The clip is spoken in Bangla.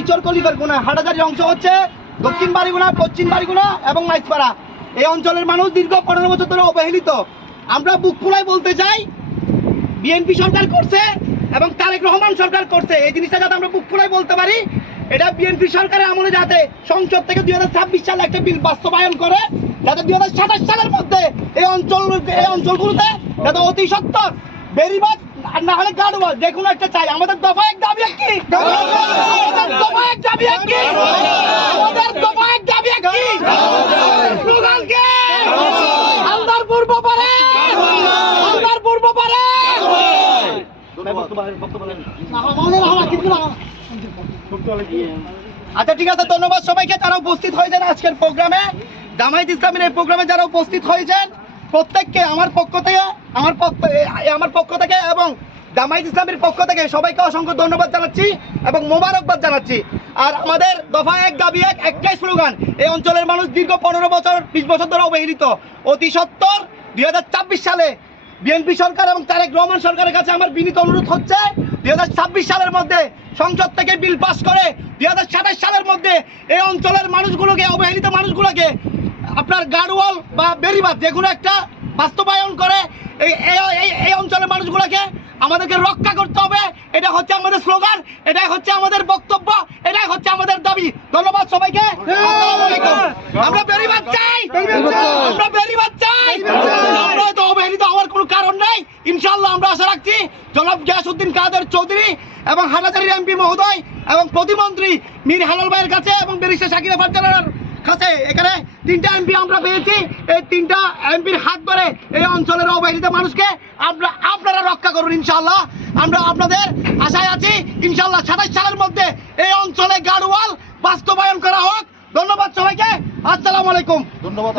শিবচর কলিকারগুনা হাটাজারির অংশ হচ্ছে দক্ষিণ বাড়িগুনা, পশ্চিম বাড়িগুনা এবং মাইজপাড়া। এই অঞ্চলের মানুষ দীর্ঘ 15 বছর ধরে অবহেলিত। আমরা বুক ফুলাই বলতে চাই, বিএনপি সরকার করছে এবং তারেক রহমান সরকার করছে, এই জিনিসটা যাতে আমরা বুক ফুলাই বলতে পারি। এটা বিএনপি সরকারের আমলে যাতে সংসদ থেকে 2026 সালে একটা বিল বাস্তবায়ন করে, যাতে 2027 সালের মধ্যে এই অঞ্চলগুলোতে যাতে অতি সত্বর বেরিবাদ আর না হলে গাড়োয়াল যে কোনো একটা চাই। আমাদের দফা এক দাবি কি? আমাদের দফা এক দাবি কি? আমাদের দফা এক দাবি কি? স্লোগান কি? হালদার পূর্ব পারে, হালদার পূর্ব পারে। আচ্ছা ঠিক আছে, ধন্যবাদ সবাইকে যারা উপস্থিত হয়েছেন আজকের প্রোগ্রামে। জামায়াত ইসলামের এই প্রোগ্রামে যারা উপস্থিত হয়েছেন প্রত্যেককে আমার পক্ষ থেকে এবং জামায়াত ইসলামের পক্ষ থেকে সবাইকে অসংখ্য ধন্যবাদ জানাচ্ছি এবং মোবারকবাদ জানাচ্ছি। আর আমাদের দফা এক দাবি এক, একটাই স্লোগান, এই অঞ্চলের মানুষ দীর্ঘ 15 বছর 20 বছর ধরে অবহেলিত। অতি সত্বর 2026 সালে বিএনপি সরকার এবং তারেক রহমান সরকারের কাছে আমার বিনীত অনুরোধ হচ্ছে 2026 সালের মধ্যে সংসদ থেকে বিল পাস করে 2027 সালের মধ্যে এই অঞ্চলের মানুষগুলোকে, অবহেলিত মানুষগুলোকে আপনার গাড়োয়াল বা বেরিবাদ যে কোনো একটা বাস্তবায়ন করে এই অঞ্চলের মানুষগুলোকে আমাদেরকে রক্ষা করতে হবে। এটা হচ্ছে আমাদের স্লোগান, এটাই হচ্ছে আমাদের বক্তব্য, এটাই হচ্ছে আমাদের দাবি। ধন্যবাদ সবাইকে। আমরা বেরিবাদ চাই, আমরা বেরিবাদ চাই। আমরা তো অবহেলিত হওয়ার কোনো কারণ নেই। ইনশাআল্লাহ আমরা আশা রাখছি জনাব গিয়াসউদ্দিন কাদের চৌধুরী এবং হাটাজারির এমপি মহোদয় এবং প্রতিমন্ত্রী মীর হেলাল ভাইয়ের কাছে এবং ব্যারিস্টার শাকির ফারজানার কাছে, এখানে 3টা এমপি আমরা পেয়েছি। এই 3টা এমপির হাত ধরে এই অঞ্চলের অবহেলিত মানুষকে আপনারা রক্ষা করুন। ইনশাআল্লাহ আমরা আপনাদের আশায় আছি। ইনশাআল্লাহ 27 সালের মধ্যে এই অঞ্চলে গাড়োয়াল বাস্তবায়ন করা হোক। ধন্যবাদ সবাইকে। আসসালামু আলাইকুম। ধন্যবাদ।